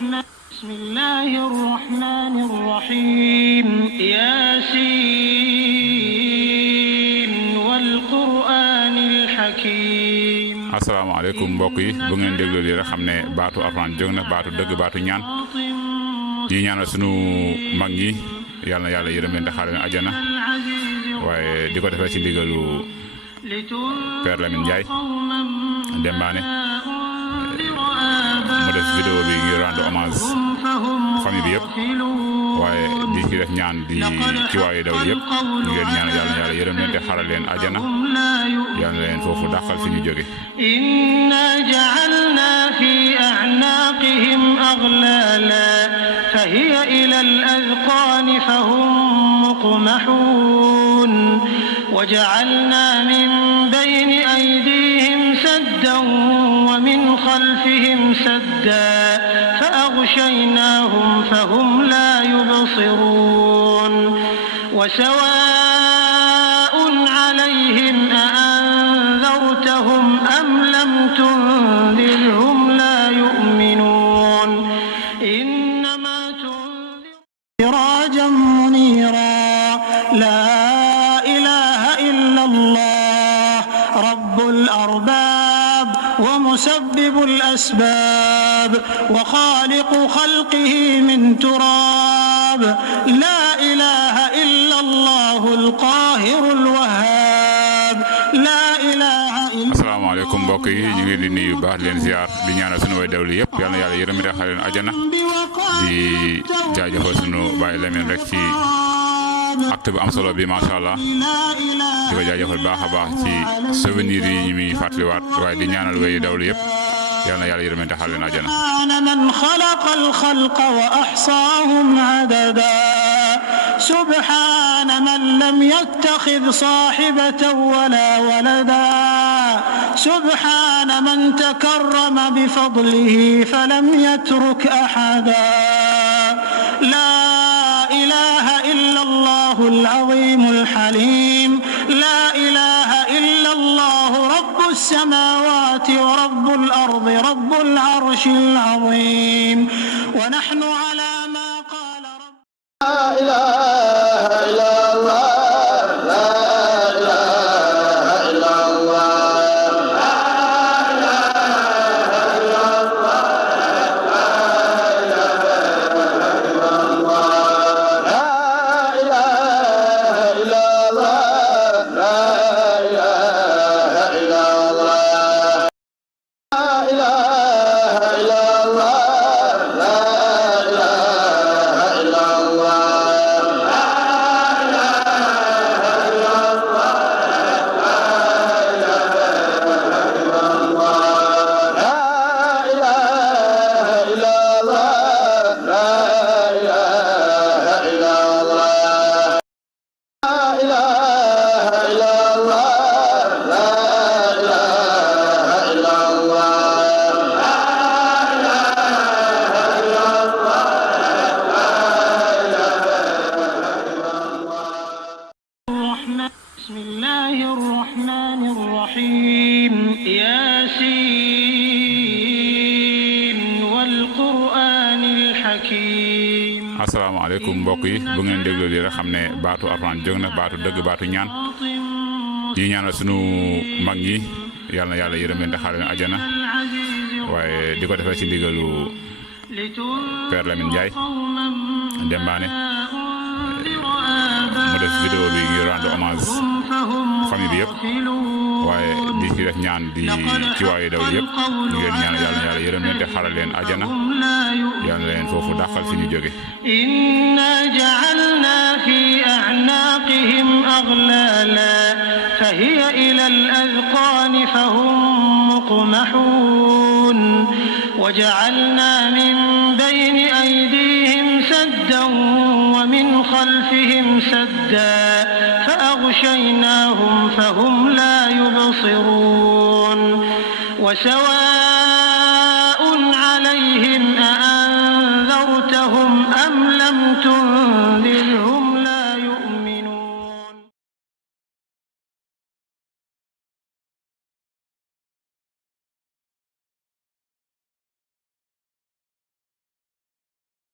بسم الله الرحمن الرحيم ياسين والقرآن الحكيم asalaamaaleykum mbokk yi bu ngeen dégloo lii rek xam ne baatu Alxuraan jóg na baatu dëgg baatu ñaan yi ñaanal sunu mag ñi yàlla na yàlla yërëm leen te xaare leen àjjana waaye di ko defee ci ndigalu Père Lamine Ndiaye Dembaane mu def vidéo bi ngir rendre hommage famille bi yëpp waaye di ci def ñaan di ci waaye daw yëpp ñu leen ñaan yàlla na yàlla yërëm leen te xaral leen àjjana yàlla na leen foofu dàqal fi ñu jóge inna ja'alna fi a'naqihim aghlala fa hiya ila al-adhqan fahum muqmahun wa ja'alna min bayni aydihim saddan wa min khalfihim saddan فأغشيناهم فهم لا يبصرون وسواء عليهم أأنذرتهم أم لم تنذرهم لا يؤمنون إنما تنذر سراجا منيرا لا إله إلا الله رب الأرباب ومسبب الأسباب وخالق خلقه من تراب لا إله إلا الله القاهر الوهاب لا إله إلا asalaamaaleykum mbokk yi ñu ngi leen di nuyu baax leen ziar di ñaanal sunu way dawli yëpp yal na yàlla yërëm te xaare leen àjjana di jaajëfal sunu Baye Lamine rek ci acte bu am solo bi macha allah di ko jaajëfal baax a baax ci souvenir yi ñu muy fàttaliwaat waaye di ñaanal way dawli yëpp yal na yàlla yërëm te xaare leen àjjana من خلق الخلق وأحصاهم عددا سبحان من لم يتخذ صاحبة ولا ولدا سبحان من تكرم بفضله فلم يترك أحدا لا إله إلا الله العظيم الحليم لا إله إلا الله رب السماوات ورب الأرض رب العرش العظيم ونحن على ما قال رب لا إله إلا الله لا إله إلا الله لا إله إلا الله لا إله إلا الله لا إله إلا الله لا إله إلا الله لا إله إلا الله لا إله إلا الله بسم الله الرحمن الرحيم ياسين والقرآن الحكيم asalaamaaleykum mbokk yi bu ngeen dégloo lii rek xam ne baatu Alxuraan jóg na baatu dëgg baatu ñaan yi ñaanal sunu mag ñi yal na yàlla yërëm leen te xaare leen àjjana waaye di ko defee ci ndigalu Père Lamine Ndiaye Dembaane mu def vidéo bi ngir rendre hommage famille bi yëpp waaye di ci def ñaan di ci waaye dawli yëpp ñu leen ñaan yàlla na yàlla yërëm leen te xaral leen àjjana yàlla na leen foofu dàqal fi ñu jóge inna ja'alna fi a'naqihim aghlala fa hiya ila al-adhqan fahum muqmahun wa ja'alna min bayni aydihim saddan wa min khalfihim saddan فأغشيناهم فهم لا يبصرون وسواء